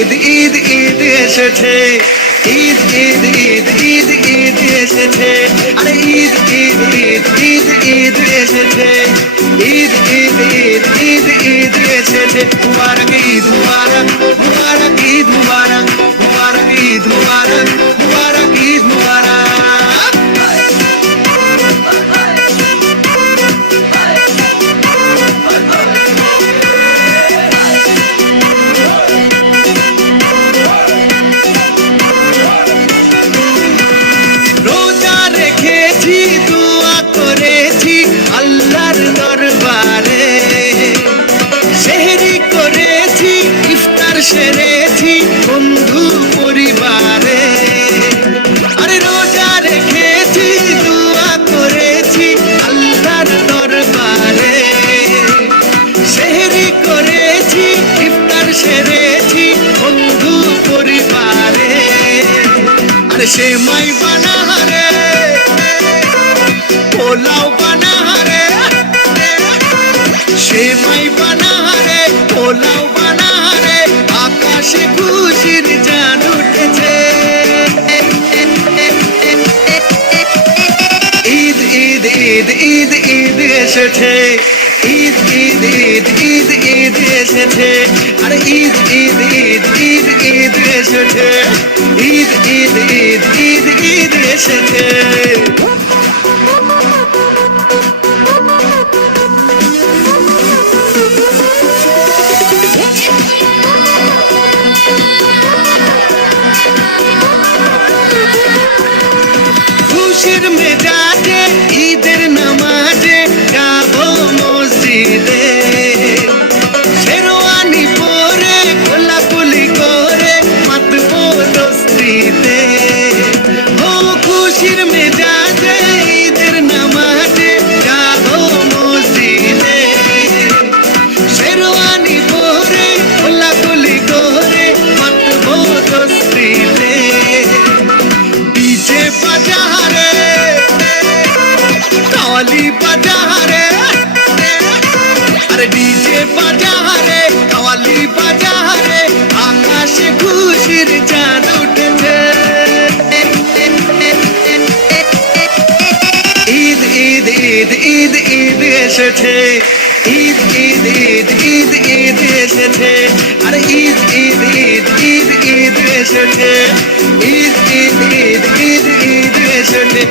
ঈদ ঈদ ঈদ এসেছে, ঈদ ঈদ ঈদ ঈদ ঈদ এসেছে, আরে ঈদ ঈদ ঈদ ঈদ ঈদ এসেছে, ঈদ ঈদ ঈদ ঈদ ঈদ এসেছে। মুবারক ঈদ মুবারক, মুবারক ঈদ মুবারক, মুবারক ঈদ মুবারক, মুবারক ঈদ মুবারক। রোজা রেখেছি, দোয়া করেছি আল্লাহর দরবারে, সেহরি করেছি, ইফতার সেরেছি বন্ধু পরিবারে। আরে রোজা রেখেছি, দোয়া করেছি আল্লাহর দরবারে, সেহরি করেছি, ইফতার সেরেছি বন্ধু পরিবারে। আরে সেমাই বানা রে, পোলাও বানা রে, সেমাই বানা রে, পোলাও বানা রে, আকাশে খুশির চাঁদ উঠেছে। ঈদ ঈদ ঈদ ঈদ ঈদ এসেছে, ঈদ ঈদ ঈদ ঈদ ঈদ এসেছে, আরে ঈদ ঈদ ঈদ ঈদ ঈদ এসেছে, ঈদ ঈদ ঈদ ঈদ ঈদ এসেছে। খুশির মেজাজে ঈদের নামাজে যাবো মসজিদে, শেরওয়ানি পরে কোলাকুলি করে মাতবো দোস্তিতে। ও খুশির মেজাজে ঈদের নামাজে যাবো মসজিদে, শেরওয়ানি পরে কোলাকুলি করে মাতবো দোস্তিতে। ডিজে বাজা রে, কাওয়ালি বাজা রে, আরে ডিজে বাজা রে, কাওয়ালি বাজা রে, আকাশে খুশির চাঁদ উঠেছে। ঈদ ঈদ ঈদ ঈদ ঈদ এসেছে, ঈদ ঈদ ঈদ ঈদ ঈদ এসেছে, আরে ঈদ ঈদ ঈদ ঈদ ঈদ এসেছে, ঈদ ঈদ ঈদ ঈদ ঈদ এসেছে।